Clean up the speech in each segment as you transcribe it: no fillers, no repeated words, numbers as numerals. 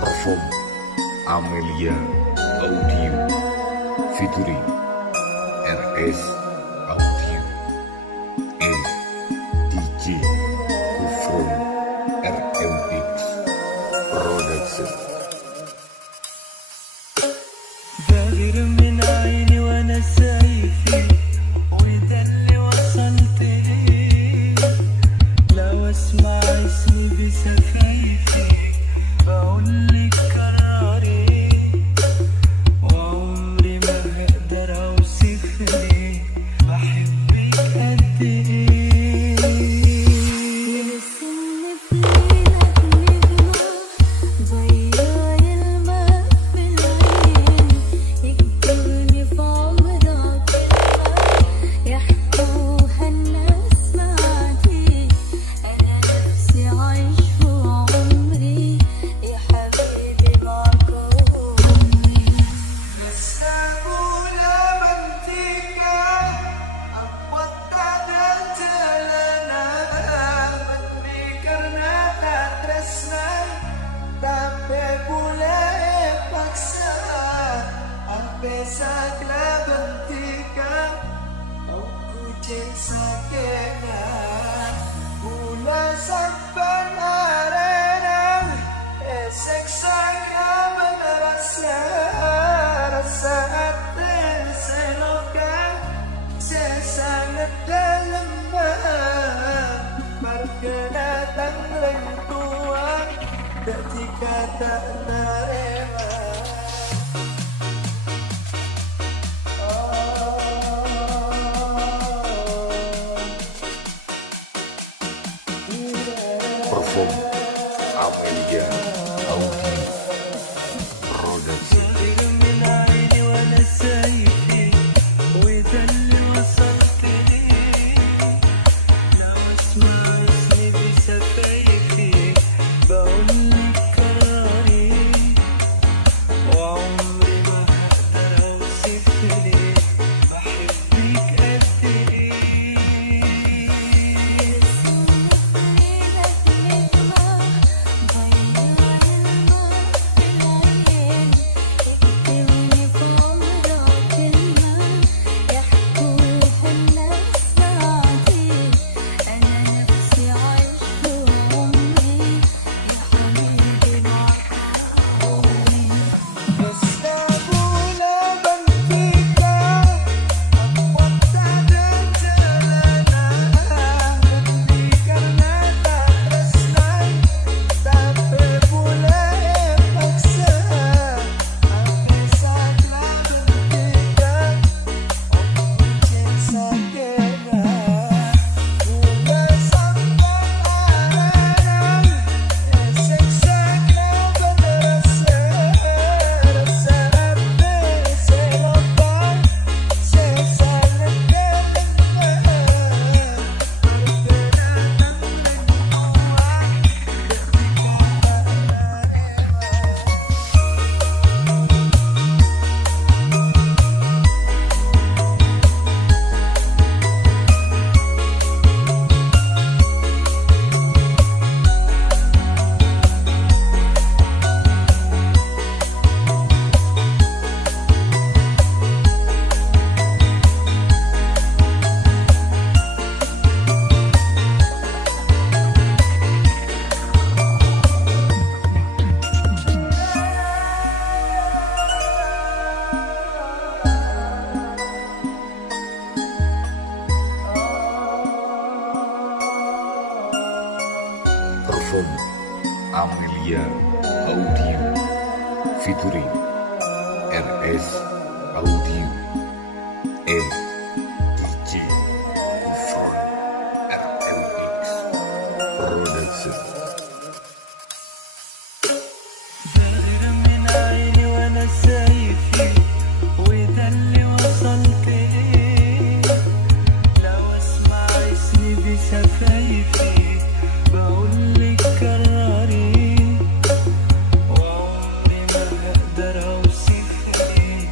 Perform Amelia Audio featuring RS Audio and DJ Kufron RMX Production. غير من عيني وانا سايفي وده اللي وصلت ليه. لو اسمع اسمي بسفيفي بقولك قراري وعمري ما هقدر اوصف ليه بحبك قد ايه. رسمني في ليلك نجمة ضيع الماء في العين، يكتبني في عمرك كلمة يحكوها الناس بعدي. أنا نفسي عايش في عمري يا حبيبي معك عمري. Nessagula mantika Akwat kada jalana Mati karena tak tresna Tapi boleh paksa Ampe sakla bentika Aku jengsa kena Bula sakban arena Esek saka menerasa Rasa hati seloka Sesangat dalam Perkenatan lentuan Ketika tak nerima Perform Amelia Audio Production. غير من عيني وانا سايفي وده اللي وصلت ليه. لو اسمع اسمي بسفايفي بقولك قراري وعمري ما هقدر اوصف ليه بحبك قد ايه. Nessagula mantika Akwat kada jalana Mati karena tak tresna Tapi boleh paksa Ampe sakla bentika Aku jengsa kena Bula sampai arena Esek sakla menerasa Rasa hati seloka Sesangat dalam Perkenatan Perform Amelia Audio featuring RS Audio and DJ Kufron RMX Production. غير من عيني وانا سايفي وده اللي وصلت ليه. لو اسمع اسمي بسفايفي بقولك قراري وعمري ما هقدر اوصف ليه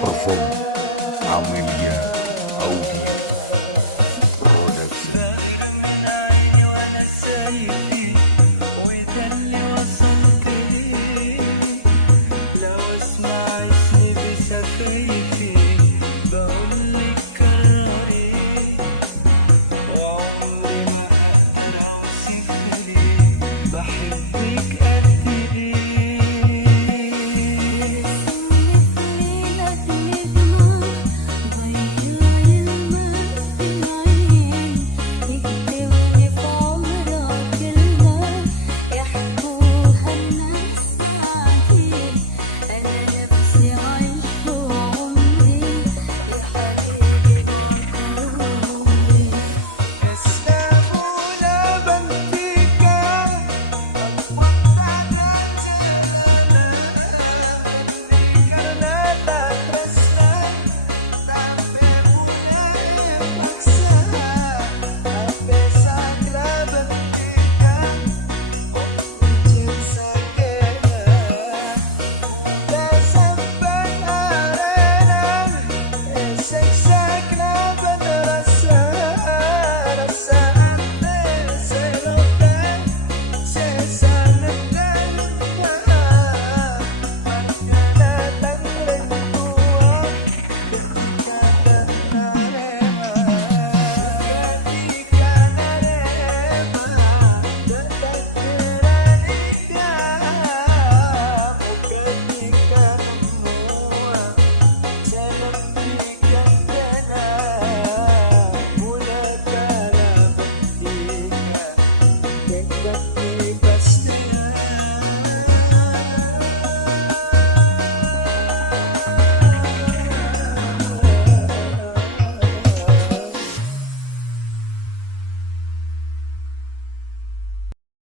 Perform Amelia Audio Production. من عيني وانا سايفي وده اللي وصلت ليه لو اسمع اسمي بسفايفي بقولك كرري وعمري ما هقدر اوصف ليه بحبك قد ايه But